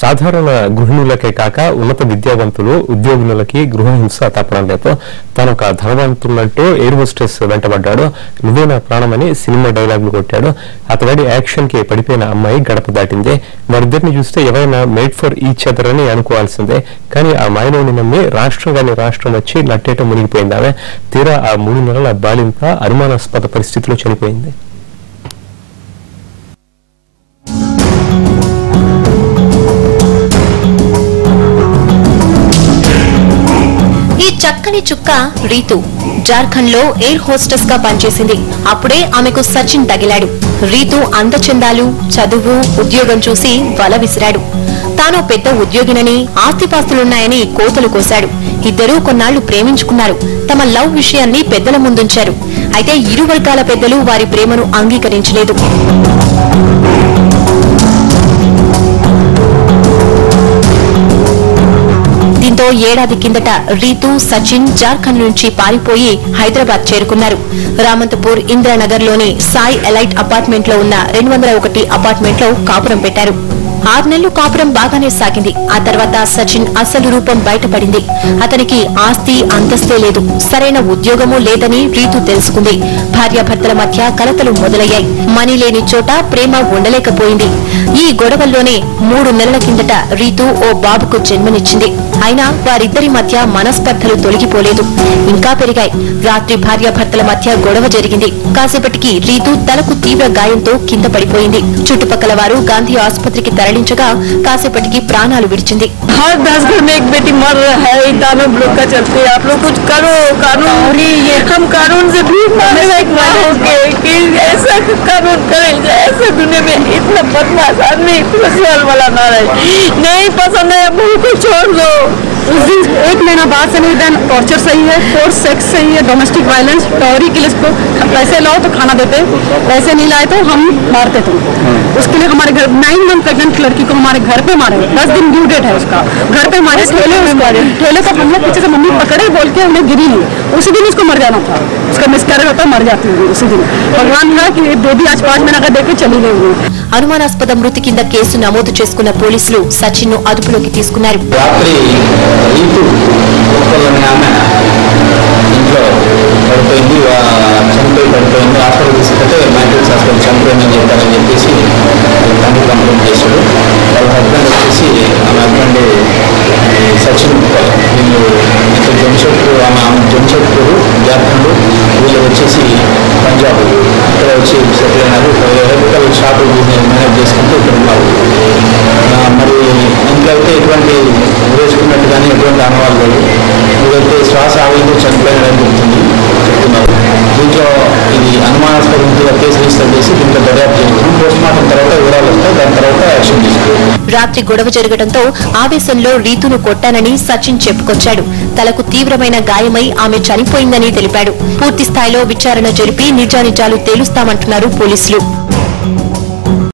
సాధారణ గృహిణులకే కాక ఉన్నత విద్యావంతులు ఉద్యోగులకి గృహహింస తప్పడం లేదు. తాను ఒక ధనవంతున్నట్టు ఎయిర్ హోస్టెస్ వెంటబడ్డాడు. నువ్వే నా ప్రాణమని సినిమా డైలాగులు కొట్టాడు. అతడి యాక్షన్ కి పడిపోయిన అమ్మాయి గడప దాటిందే. వారిద్దరిని చూస్తే ఎవరైనా మేడ్ ఫర్ ఈచ్ అదర్ అని అనుకోవాల్సిందే. కానీ ఆ మాయలోని నమ్మి రాష్ట్రం వచ్చి నట్టేట మునిగిపోయింది ఆమె. తీరా ఆ 3 నెలల బాలింత అనుమానాస్పద పరిస్థితిలో చనిపోయింది. చక్కని చుక్క రీతు జార్ఖండ్ లో ఎయిర్ హోస్టెస్ గా పనిచేసింది. అప్పుడే ఆమెకు సచిన్ తగిలాడు. రీతు అందచందాలు, చదువు, ఉద్యోగం చూసి వల విసిరాడు. తాను పెద్ద ఉద్యోగినని, ఆస్తిపాస్తులున్నాయని కోతలు కోశాడు. ఇద్దరూ కొన్నాళ్లు ప్రేమించుకున్నారు. తమ లవ్ విషయాన్ని పెద్దల ముందుంచారు. అయితే ఇరు వర్గాల పెద్దలు వారి ప్రేమను అంగీకరించలేదు. దీంతో ఏడాది కిందట రీతు, సచిన్ జార్ఖండ్ నుంచి పారిపోయి హైదరాబాద్ చేరుకున్నారు. రామంతపూర్ ఇందిరానగర్ లోని సాయి ఎలైట్ అపార్ట్మెంట్ లో ఉన్న 201 అపార్ట్మెంట్ లో కాపురం పెట్టారు. 6 నెలలు కాపురం బాగానే సాగింది. ఆ తర్వాత సచిన్ అసలు రూపం బయటపడింది. అతనికి ఆస్తి అంతస్తే లేదు, సరైన ఉద్యోగమూ లేదని రీతు తెలుసుకుంది. భార్యాభర్తల మధ్య కలతలు మొదలయ్యాయి. మనీ లేని చోట ప్రేమ ఉండలేకపోయింది. ఈ గొడవల్లోనే 3 నెలల కిందట రీతు ఓ బాబుకు జన్మనిచ్చింది. అయినా వారిద్దరి మధ్య మనస్పర్ధలు తొలగిపోలేదు, ఇంకా పెరిగాయి. రాత్రి భార్యాభర్తల మధ్య గొడవ జరిగింది. కాసేపటికి రీతు తలకు తీవ్ర గాయంతో కింద పడిపోయింది. చుట్టుపక్కల వారు గాంధీ ఆసుపత్రికి తరలించగా కాసేపటికి ప్రాణాలు విడిచింది. एक महीना बाद से नहीं, देन टॉर्चर सही है, फोर्स सेक्स सही है, डोमेस्टिक वायलेंस, टॉरी के लिए इसको पैसे लाओ तो खाना देते, पैसे नहीं लाए तो हम मारते तुमको। उसके लिए हमारे घर 9 मंथ प्रेग्नेंट लड़की को हमारे घर पे मारे, 10 दिन ड्यू डेट है उसका, घर पे मारे, ठेले तो हम लोग पीछे से मम्मी पकड़े बोल के हमें गिरी नहीं, उसी दिन उसको मर जाना था। उसका मिसकैरेज होता मर जाती है उसी दिन। भगवान है कि बेबी आज 5 महीना का देके चली गई। అనుమానాస్పద మృతి కింద కేసు నమోదు చేసుకున్న పోలీసులు సచిన్ ను అదుపులోకి తీసుకున్నారు. రీతు ఆమె ఇంట్లో పడిపోయింది, పడిపోయింది. హాస్పిటల్ తీసుకుంటే మ్యాట్రిక్స్ హాస్పిటల్ చనిపోయిందని చెప్పారని చెప్పేసి తండ్రి కంప్లైంట్ చేశాడు. వాళ్ళ హస్బెండ్ వచ్చేసి ఆమె హస్బెండ్ సచిన్ వీళ్ళు ఇంకా జంషెడ్పూర్, జంషెడ్పూర్ జార్ఖండ్, వీళ్ళు వచ్చేసి పంజాబ్, ఇక్కడ వచ్చి సెటిల్ అయినారు. ఎలక్ట్రికల్ షాప్ బిజినెస్ మేనేజ్ చేసుకుంటూ ఇక్కడ ఉన్నారు. మరి ఇంట్లో అయితే ఎటువంటి వేసుకున్నట్టు కానీ ఎటువంటి అనుభవాలు లేదు. ఇదైతే శ్వాస ఆవిలో చనిపోయినని చెప్తున్నారు. దీంట్లో ఇది అనుమానాస్పదంగా కేసు రిజిస్టర్ చేసి దీంట్లో దర్యాప్తు చేస్తున్నాం. పోస్ట్ మార్టం తర్వాత వివరాలు వస్తాయి, దాని తర్వాత యాక్షన్ తీసుకుంటాం. రాత్రి గొడవ జరగడంతో ఆవేశంలో రీతును కొట్టానని సచిన్ చెప్పుకొచ్చాడు. తలకు తీవ్రమైన గాయమై ఆమె చనిపోయిందని తెలిపాడు. పూర్తి స్థాయిలో విచారణ జరిపి నిజానిజాలు తేలుస్తామంటున్నారు పోలీసులు.